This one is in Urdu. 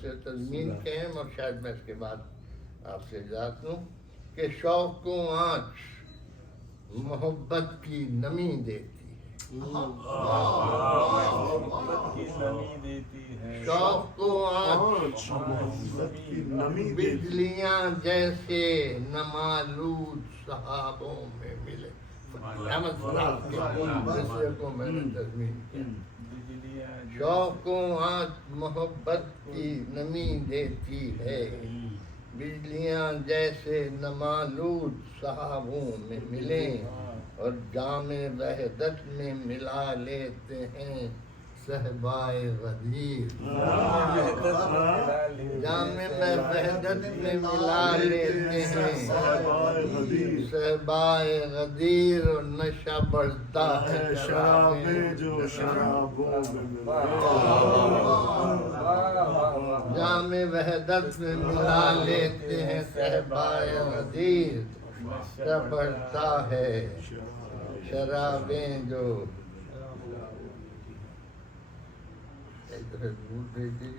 سے تضمین کے ہیں اور شاید میں اس کے بعد آپ سے اجازت لوں کہ شوق کو آنچ محبت کی نمی دیتی ہے. شوق کو آنچ بجلیاں جیسے نمالود صحابوں میں ملے. احمد فراز کے مصرے کو میں نے تضمین کیا. شوق کو آنچ محبت کی نمی دیتی ہے، بجلیاں جیسے نمالود صحابوں میں ملیں اور جام وحدت میں ملا لیتے ہیں صہبائے غدیر. جام وحدت میں ملا لیتے ہیں صہبائے غدیر، اور نشہ بڑھتا ہے شرابیں جو شرابوں میں جام وحدت میں ملا لیتے ہیں صہبائے غدیر، نشہ بڑھتا ہے شرابیں جو